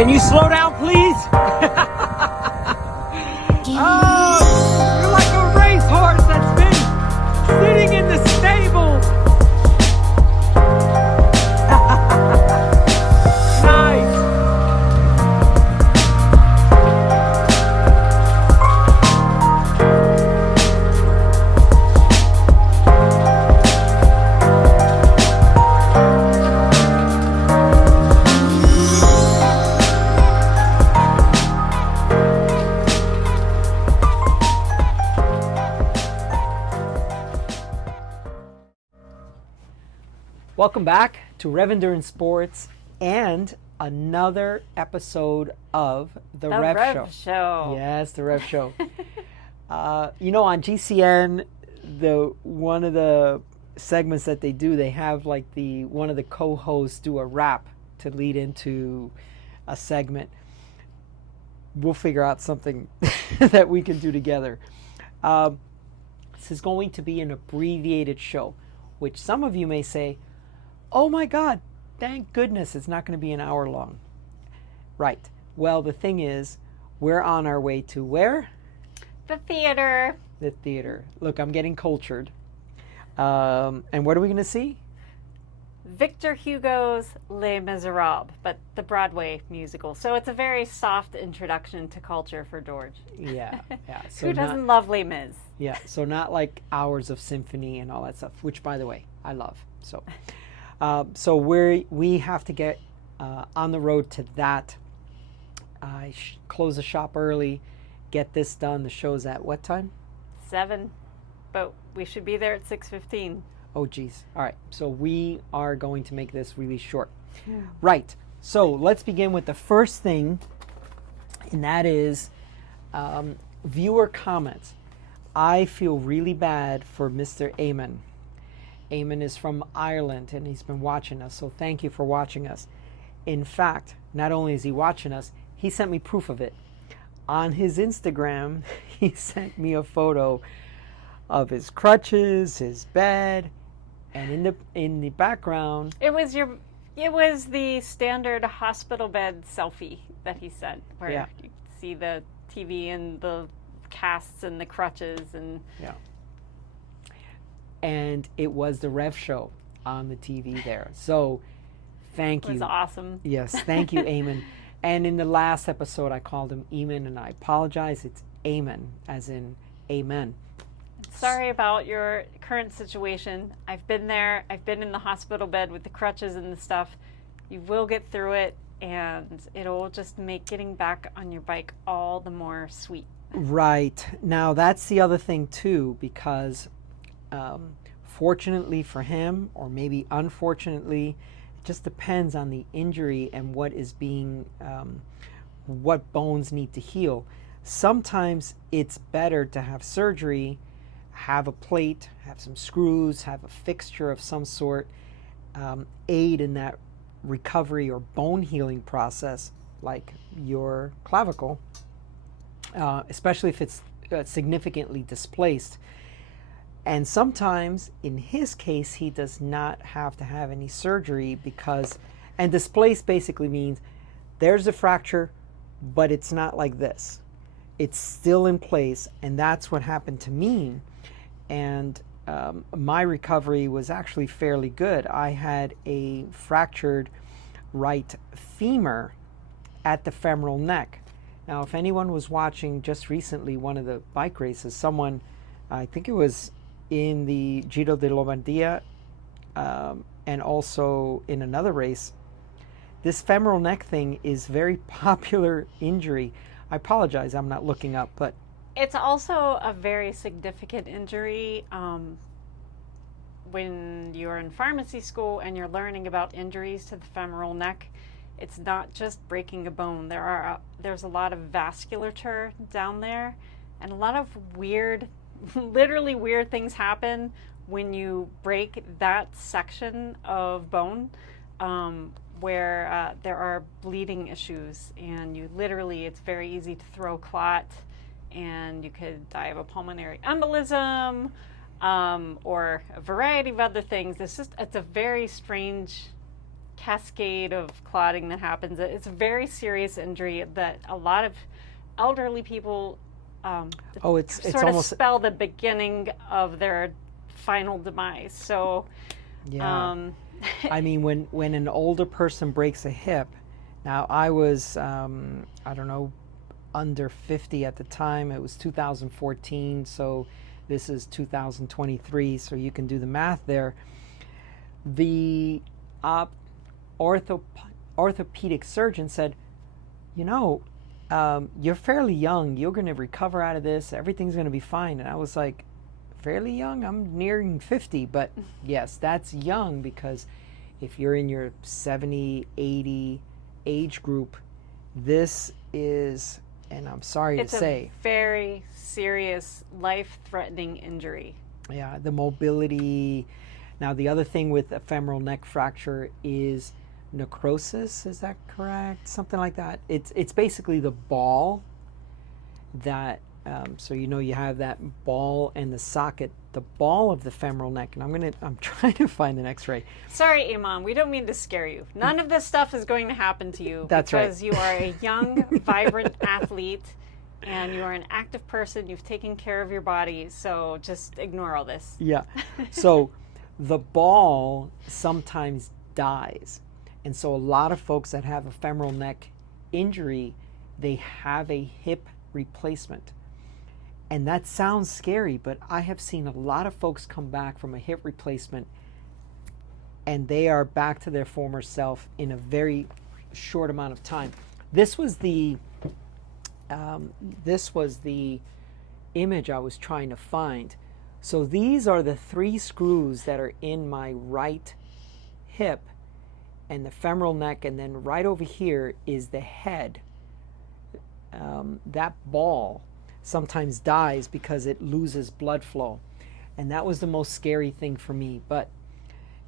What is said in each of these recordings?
Can you slow down, please? Oh, you're like a racehorse that's been sitting in the stable. Nice. Welcome back to REV Endurance Sports and another episode of the REV Show. Yes, the REV Show. You know, on GCN, one of the segments that they do, they have like one of the co-hosts do a rap to lead into a segment. We'll figure out something that we can do together. This is going to be an abbreviated show, which some of you may say, oh my God, thank goodness it's not going to be an hour long. Right. Well, the thing is, we're on our way to where? The theater. The theater. Look, I'm getting cultured. And what are we going to see? Victor Hugo's Les Miserables, but the Broadway musical. So it's a very soft introduction to culture for George. Yeah, yeah. So who doesn't love Les Mis? Yeah, so not like hours of symphony and all that stuff, which, by the way, I love. So... So we have to get on the road to that. I close the shop early, get this done. The show's at what time? 7, but we should be there at 6:15. Oh, geez. All right. So we are going to make this really short. Yeah. Right. So let's begin with the first thing, and that is viewer comments. I feel really bad for Mr. Eamonn. Eamonn is from Ireland, and he's been watching us, so thank you for watching us. In fact, not only is he watching us, he sent me proof of it. On his Instagram, he sent me a photo of his crutches, his bed, and in the background... It was the standard hospital bed selfie that he sent, where you see the TV and the casts and the crutches and... Yeah. And it was the REV Show on the TV there. So, thank you. It was awesome. Yes, thank you, Eamonn. And in the last episode, I called him Eamonn, and I apologize. It's Eamonn, as in amen. Sorry about your current situation. I've been there. I've been in the hospital bed with the crutches and the stuff. You will get through it, and it'll just make getting back on your bike all the more sweet. Right. Now, that's the other thing, too, because... fortunately for him, or maybe unfortunately, it just depends on the injury and what is being, what bones need to heal. Sometimes it's better to have surgery, have a plate, have some screws, have a fixture of some sort, aid in that recovery or bone healing process, like your clavicle, especially if it's significantly displaced. And sometimes, in his case, he does not have to have any surgery because, and displaced basically means there's a fracture, but it's not like this. It's still in place, and that's what happened to me. And my recovery was actually fairly good. I had a fractured right femur at the femoral neck. Now, if anyone was watching just recently one of the bike races, someone, I think it was in the Giro de Lombardia, and also in another race, this femoral neck thing is very popular injury. I apologize, I'm not looking up, but... It's also a very significant injury. When you're in pharmacy school and you're learning about injuries to the femoral neck, it's not just breaking a bone. There's a lot of vasculature down there, and a lot of weird, literally weird things happen when you break that section of bone, where there are bleeding issues, and it's very easy to throw clot, and you could die of a pulmonary embolism, or a variety of other things. It's a very strange cascade of clotting that happens. It's a very serious injury that a lot of elderly people it's sort of almost spell the beginning of their final demise. So, yeah. I mean, when an older person breaks a hip, now I was I don't know, under 50 at the time. It was 2014, so this is 2023. So you can do the math there. The orthopedic surgeon said, you know, you're fairly young. You're going to recover out of this. Everything's going to be fine. And I was like, fairly young? I'm nearing 50. But yes, that's young, because if you're in your 70, 80 age group, this is, and I'm sorry to say, it's a very serious, life-threatening injury. Yeah, the mobility. Now, the other thing with a femoral neck fracture is necrosis. Is that correct? Something like that. It's basically the ball that, so you know you have that ball and the socket, the ball of the femoral neck. And I'm trying to find an X-ray. Sorry, Eamonn, we don't mean to scare you. None of this stuff is going to happen to you. That's right. Because you are a young, vibrant athlete, and you are an active person. You've taken care of your body, so just ignore all this. Yeah. So the ball sometimes dies. And so a lot of folks that have a femoral neck injury, they have a hip replacement. And that sounds scary, but I have seen a lot of folks come back from a hip replacement and they are back to their former self in a very short amount of time. This was the image I was trying to find. So these are the 3 screws that are in my right hip and the femoral neck, and then right over here is the head. That ball sometimes dies because it loses blood flow. And that was the most scary thing for me. But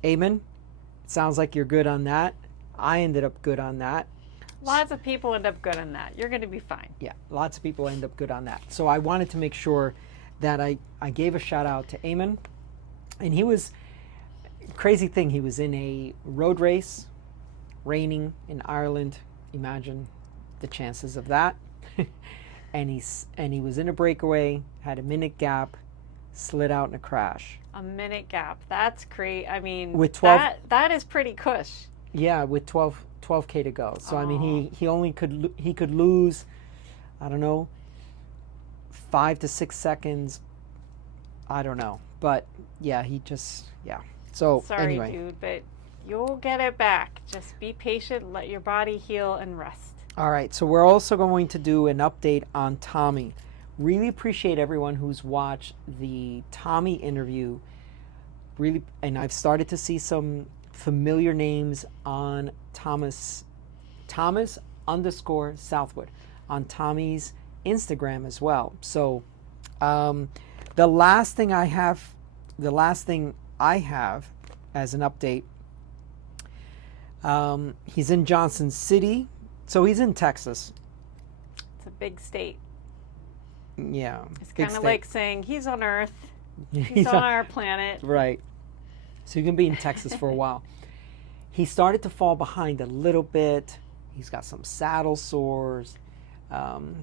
Eamonn, it sounds like you're good on that. I ended up good on that. Lots of people end up good on that. You're going to be fine. Yeah, lots of people end up good on that. So I wanted to make sure that I gave a shout out to Eamonn. And he was, crazy thing, he was in a road race, raining in Ireland. Imagine the chances of that. And he was in a breakaway, had a minute gap, slid out in a crash. A minute gap. That's great. I mean, with 12, that is pretty cush. Yeah, with 12K to go. So I mean, he only could lose, I don't know, 5 to 6 seconds. I don't know, but yeah, So sorry, anyway, dude, but you'll get it back. Just be patient, let your body heal, and rest. All right, so we're also going to do an update on Tommy. Really appreciate everyone who's watched the Tommy interview. Really, and I've started to see some familiar names on Thomas_Southwood on Tommy's Instagram as well. So the last thing I have as an update, he's in Johnson City. So he's in Texas. It's a big state. Yeah. It's kind of like saying he's on Earth. He's on our planet. Right. So you can be in Texas for a while. He started to fall behind a little bit. He's got some saddle sores.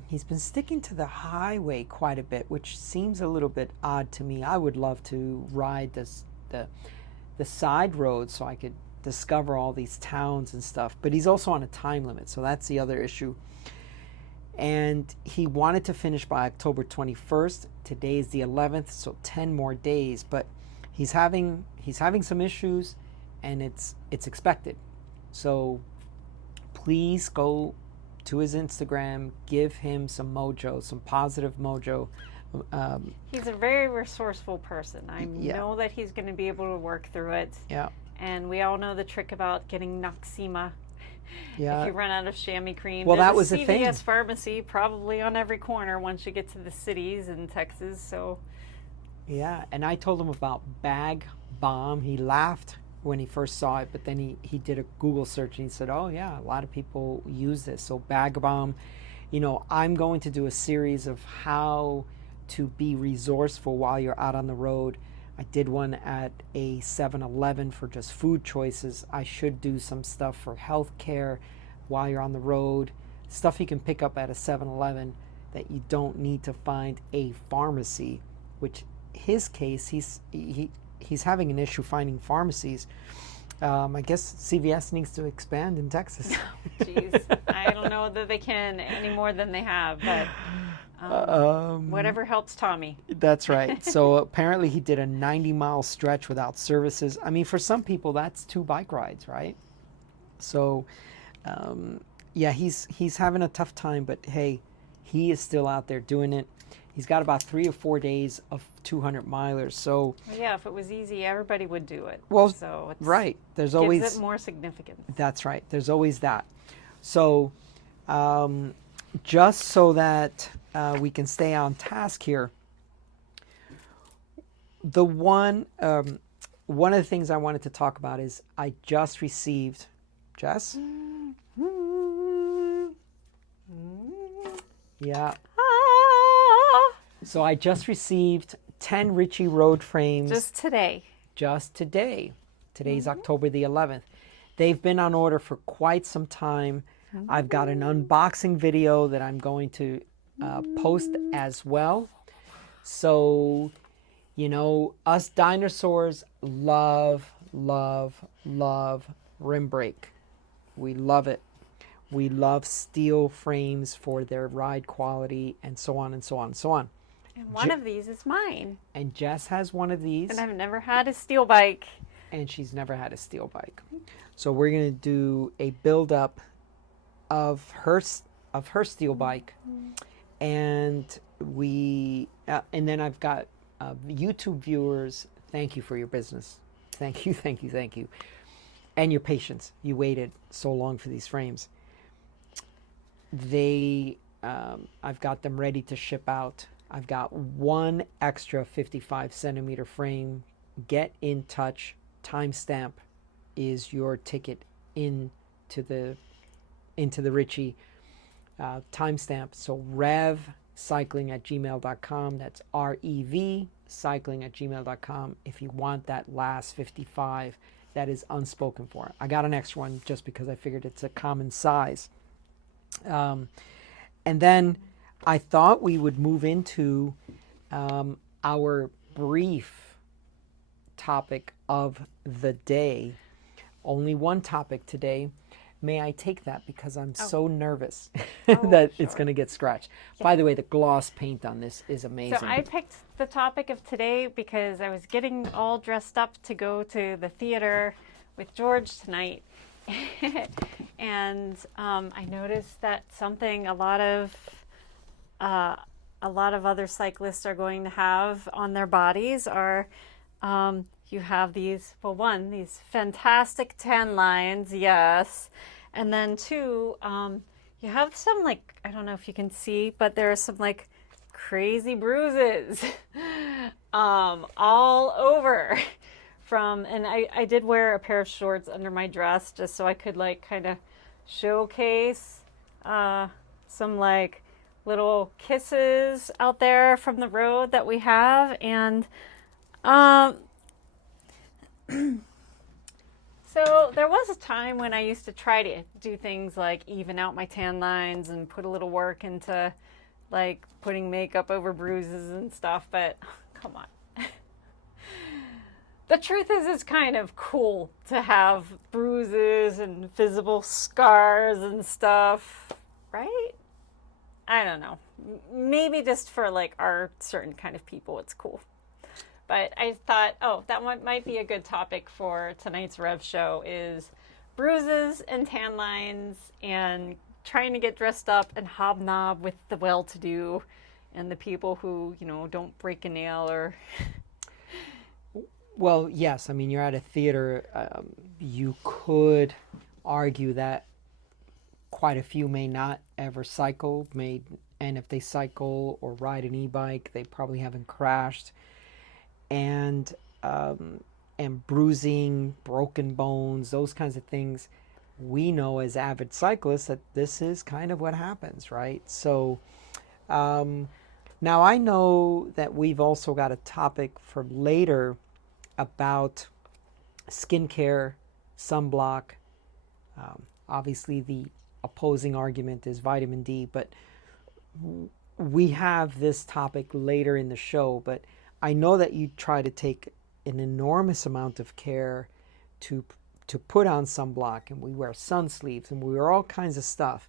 He's been sticking to the highway quite a bit, which seems a little bit odd to me. I would love to ride the side roads so I could discover all these towns and stuff. But he's also on a time limit, so that's the other issue. And he wanted to finish by October 21st. Today is the 11th, so 10 more days. But he's having some issues, and it's expected. So please go to his Instagram, give him some mojo, some positive mojo. He's a very resourceful person. I know that he's going to be able to work through it. Yeah. And we all know the trick about getting Noxema. Yeah. If you run out of chamois cream, well, that was a the thing. CVS pharmacy probably on every corner once you get to the cities in Texas. So. Yeah, and I told him about Bag Bomb. He laughed when he first saw it, but then he did a Google search and he said, "Oh yeah, a lot of people use this." So Bag Bomb, I'm going to do a series of how to be resourceful while you're out on the road. I did one at a 7-Eleven for just food choices. I should do some stuff for healthcare while you're on the road, stuff you can pick up at a 7-Eleven that you don't need to find a pharmacy, which his case, he's having an issue finding pharmacies. I guess CVS needs to expand in Texas. Jeez, I don't know that they can any more than they have, but whatever helps Tommy. That's right. So apparently he did a 90-mile stretch without services. I mean, for some people, that's 2 bike rides, right? So, yeah, he's having a tough time, but hey, he is still out there doing it. He's got about 3 or 4 days of 200 milers. So yeah, if it was easy, everybody would do it. Well, so it's, right. There's gives always it more significance. That's right. There's always that. So just so that we can stay on task here, the one of the things I wanted to talk about is I just received, Jess? Yeah. So I just received 10 Ritchey Road frames. Just today. Just today. Today's October the 11th. They've been on order for quite some time. I've got an unboxing video that I'm going to post as well. So, you know, us dinosaurs love rim brake. We love it. We love steel frames for their ride quality and so on and so on and so on. And one of these is mine. And Jess has one of these. And I've never had a steel bike. And she's never had a steel bike. So we're going to do a build-up of her steel bike. And and then I've got YouTube viewers. Thank you for your business. Thank you. And your patience. You waited so long for these frames. I've got them ready to ship out. I've got one extra 55 centimeter frame. Get in touch. Timestamp is your ticket into the Ritchey timestamp. So revcycling@gmail.com. That's REV cycling@gmail.com. If you want that last 55, that is unspoken for. I got an extra one just because I figured it's a common size. And then I thought we would move into our brief topic of the day. Only one topic today. May I take that because I'm so nervous that it's going to get scratched. Yeah. By the way, the gloss paint on this is amazing. So I picked the topic of today because I was getting all dressed up to go to the theater with George tonight. And I noticed that something a lot of other cyclists are going to have on their bodies are you have these fantastic tan lines, yes, and then 2, you have some, like, I don't know if you can see, but there are some like crazy bruises all over. And I did wear a pair of shorts under my dress just so I could like kind of showcase some like little kisses out there from the road that we have. And so there was a time when I used to try to do things like even out my tan lines and put a little work into like putting makeup over bruises and stuff, but come on. The truth is, it's kind of cool to have bruises and visible scars and stuff, right? I don't know. Maybe just for like our certain kind of people, it's cool. But I thought, that one might be a good topic for tonight's REV show is bruises and tan lines and trying to get dressed up and hobnob with the well-to-do and the people who, don't break a nail or... Well, yes. I mean, you're at a theater. You could argue that quite a few may not ever cycle, and if they cycle or ride an e-bike, they probably haven't crashed. And bruising, broken bones, those kinds of things, we know as avid cyclists that this is kind of what happens, right? So now I know that we've also got a topic for later about skincare, sunblock. Obviously, the opposing argument is vitamin D, but we have this topic later in the show. But I know that you try to take an enormous amount of care to put on sunblock, and we wear sun sleeves, and we wear all kinds of stuff,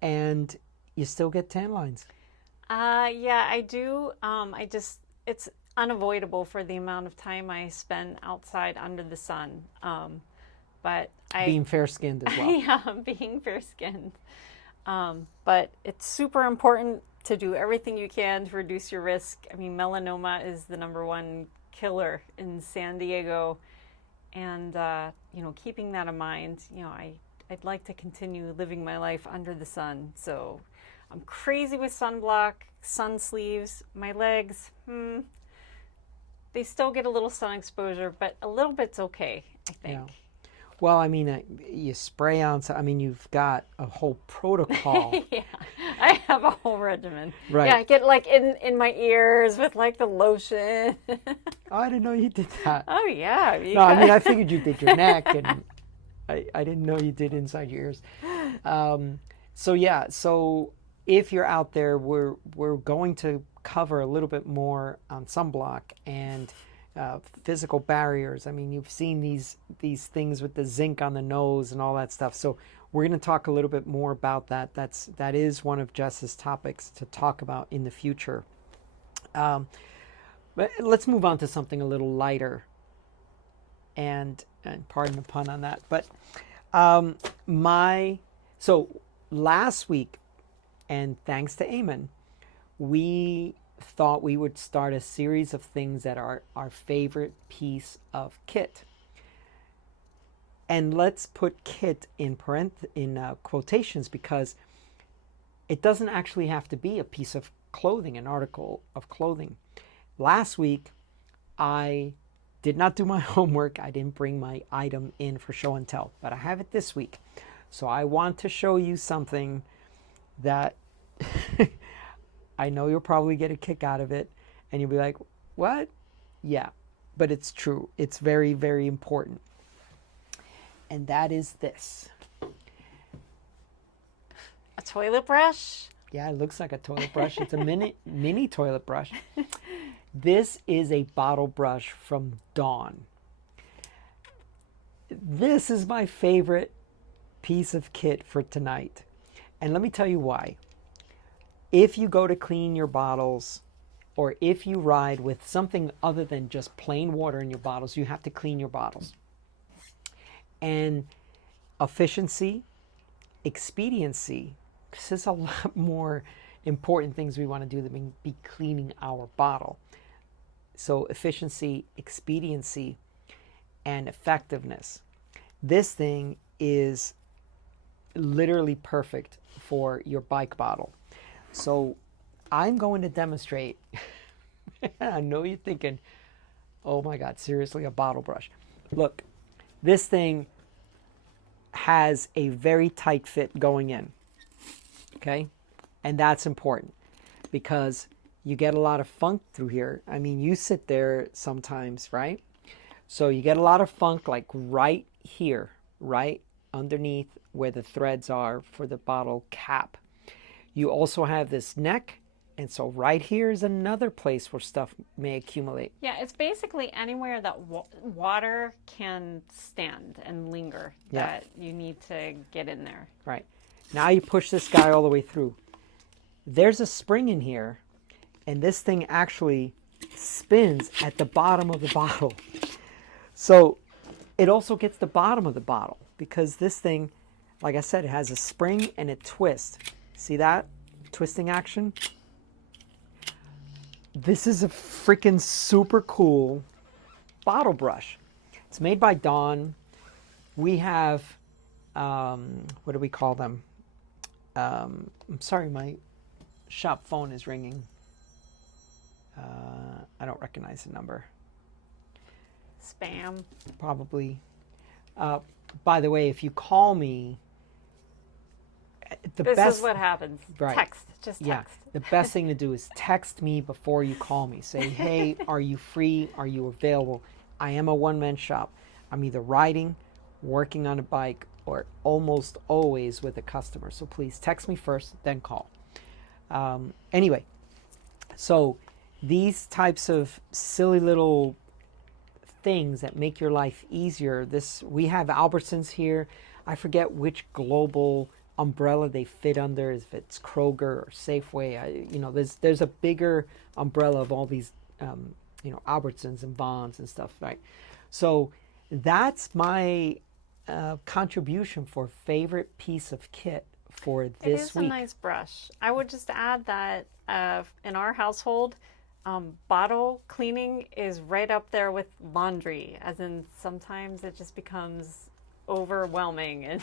and you still get tan lines. Yeah, I do. It's unavoidable for the amount of time I spend outside under the sun. But being fair-skinned as well. Yeah, being fair-skinned. But it's super important to do everything you can to reduce your risk. I mean, melanoma is the #1 killer in San Diego. And, keeping that in mind, I'd like to continue living my life under the sun. So I'm crazy with sunblock, sun sleeves. My legs, they still get a little sun exposure, but a little bit's okay, I think. Yeah. Well, I mean, you spray on, you've got a whole protocol. Yeah, I have a whole regimen. Right. Yeah, I get like in my ears with like the lotion. Oh, I didn't know you did that. Oh, yeah. No, I figured you did your neck, and I didn't know you did inside your ears. So if you're out there, we're going to cover a little bit more on sunblock and physical barriers. I mean, you've seen these things with the zinc on the nose and all that stuff. So we're going to talk a little bit more about that. That is one of Jess's topics to talk about in the future. But let's move on to something a little lighter. And pardon the pun on that. But so last week, and thanks to Eamonn, we thought we would start a series of things that are our favorite piece of kit. And let's put kit in quotations, because it doesn't actually have to be a piece of clothing, an article of clothing. Last week, I did not do my homework. I didn't bring my item in for show and tell, but I have it this week. So I want to show you something that I know you'll probably get a kick out of it, and you'll be like, what? Yeah, but it's true. It's very, very important. And that is this. A toilet brush? Yeah, it looks like a toilet brush. It's a mini toilet brush. This is a bottle brush from Dawn. This is my favorite piece of kit for tonight. And let me tell you why. If you go to clean your bottles, or if you ride with something other than just plain water in your bottles, you have to clean your bottles. And efficiency, expediency, this is a lot more important things we want to do than be cleaning our bottle. So efficiency, expediency, and effectiveness. This thing is literally perfect for your bike bottle. So I'm going to demonstrate. I know you're thinking, oh my God, seriously, a bottle brush. Look, this thing has a very tight fit going in. Okay? And that's important because you get a lot of funk through here. I mean, you sit there sometimes, right? So you get a lot of funk like right here, right underneath where the threads are for the bottle cap. You also have this neck, and so right here is another place where stuff may accumulate. Yeah, it's basically anywhere that water can stand and linger that you need to get in there. Right. Now you push this guy all the way through. There's a spring in here, and this thing actually spins at the bottom of the bottle. So it also gets the bottom of the bottle because this thing, like I said, it has a spring and it twists. See that twisting action? This is a freaking super cool bottle brush. It's made by Dawn. We have, what do we call them? I'm sorry, my shop phone is ringing. I don't recognize the number. Spam. Probably. By the way, if you call me, This is what happens. Right. Text. Just text. Yeah. The best thing to do is text me before you call me. Say, hey, are you free? Are you available? I am a one-man shop. I'm either riding, working on a bike, or almost always with a customer. So please text me first, then call. Anyway, so these types of silly little things that make your life easier. We have Albertsons here. I forget which global umbrella they fit under, if it's Kroger or Safeway. There's a bigger umbrella of all these Albertsons and Vons and stuff, right? So that's my contribution for favorite piece of kit for this week. It is a nice brush. I would just add that in our household, bottle cleaning is right up there with laundry, as in sometimes it just becomes overwhelming, and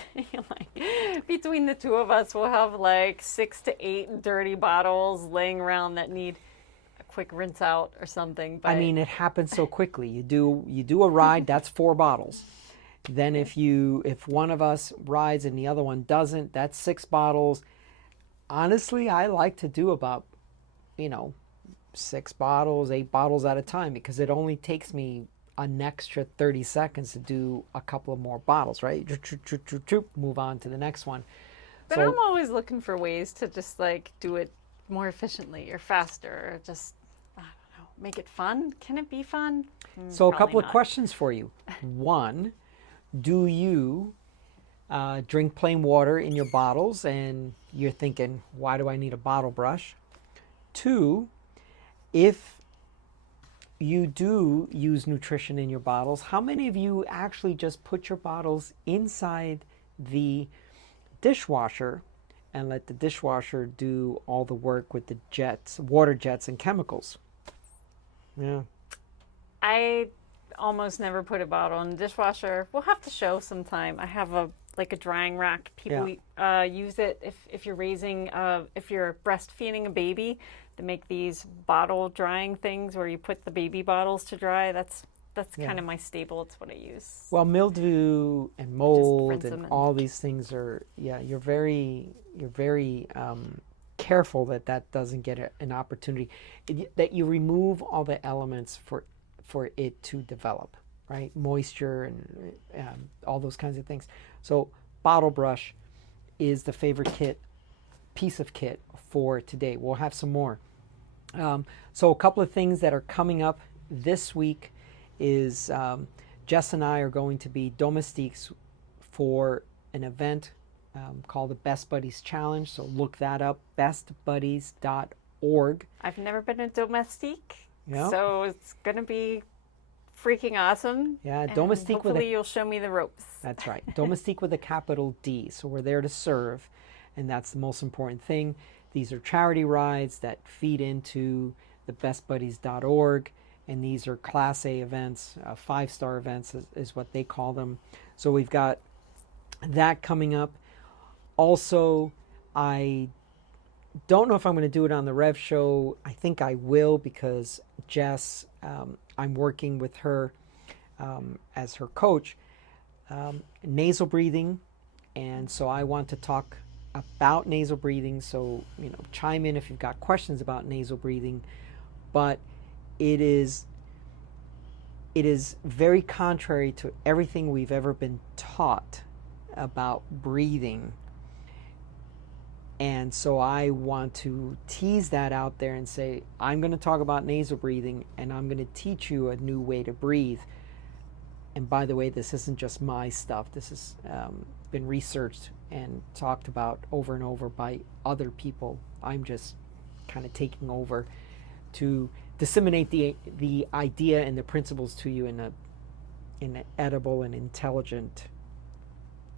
like between the two of us we'll have like 6 to 8 dirty bottles laying around that need a quick rinse out or something. But I mean, it happens so quickly. You do a ride, that's 4 bottles. Then if one of us rides and the other one doesn't, that's 6 bottles. Honestly, I like to do about 6 bottles, 8 bottles at a time, because it only takes me an extra 30 seconds to do a couple of more bottles, right? Move on to the next one. But I'm always looking for ways to just like do it more efficiently or faster, or just, I don't know, make it fun. Can it be fun? So a couple of not. questions for you. One, do you drink plain water in your bottles and you're thinking, why do I need a bottle brush? 2, if you do use nutrition in your bottles, how many of you actually just put your bottles inside the dishwasher and let the dishwasher do all the work with the water jets and chemicals? Yeah. I almost never put a bottle in the dishwasher. We'll have to show sometime. I have a drying rack. People use it if you're if you're breastfeeding a baby. They make these bottle drying things where you put the baby bottles to dry. That's kind of my staple. It's what I use. Well, mildew and mold and all these things are, you're very careful that doesn't get an opportunity, that you remove all the elements for it to develop, right? Moisture and all those kinds of things. So bottle brush is the favorite piece of kit for today. We'll have some more. So a couple of things that are coming up this week is Jess and I are going to be domestiques for an event called the Best Buddies Challenge. So look that up, bestbuddies.org. I've never been a domestique, Yep. so it's going to be freaking awesome. Yeah, and domestique hopefully you'll show me the ropes. That's right. Domestique with a capital D. So we're there to serve, and that's the most important thing. These are charity rides that feed into the bestbuddies.org, and these are Class A events, 5-star events is what they call them. So we've got that coming up. Also, I don't know if I'm going to do it on the REV Show. I think I will, because Jess, I'm working with her as her coach, nasal breathing, and so I want to talk about nasal breathing. So chime in if you've got questions about nasal breathing. But it is very contrary to everything we've ever been taught about breathing. And so I want to tease that out there and say, I'm going to talk about nasal breathing, and I'm going to teach you a new way to breathe. And by the way, this isn't just my stuff. This has been researched and talked about over and over by other people. I'm just kind of taking over to disseminate the idea and the principles to you in an edible and intelligent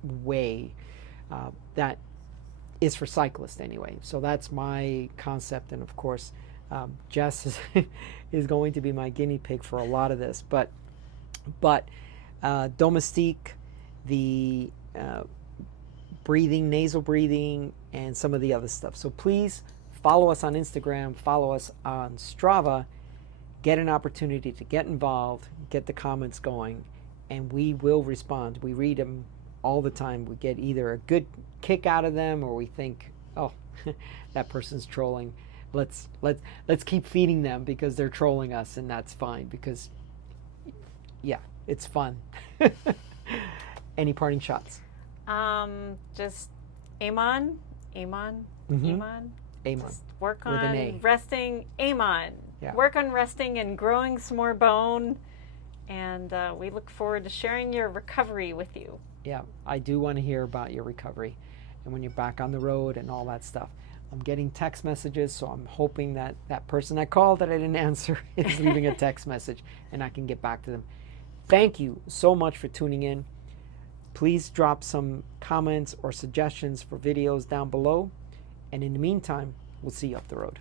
way that is for cyclists anyway. So that's my concept, and of course Jess is going to be my guinea pig for a lot of this. But domestique, the breathing, nasal breathing, and some of the other stuff. So please follow us on Instagram, follow us on Strava, get an opportunity to get involved, get the comments going, and we will respond. We read them all the time. We get either a good kick out of them, or we think, oh, that person's trolling. Let's keep feeding them because they're trolling us, and that's fine, because yeah, it's fun. Any parting shots? Just Eamonn. Eamonn. Just work With an A. on resting. Eamonn. Yeah. Work on resting and growing some more bone. And we look forward to sharing your recovery with you. Yeah, I do want to hear about your recovery and when you're back on the road and all that stuff. I'm getting text messages, so I'm hoping that that person I called that I didn't answer is leaving a text message and I can get back to them. Thank you so much for tuning in. Please drop some comments or suggestions for videos down below. And in the meantime, we'll see you up the road.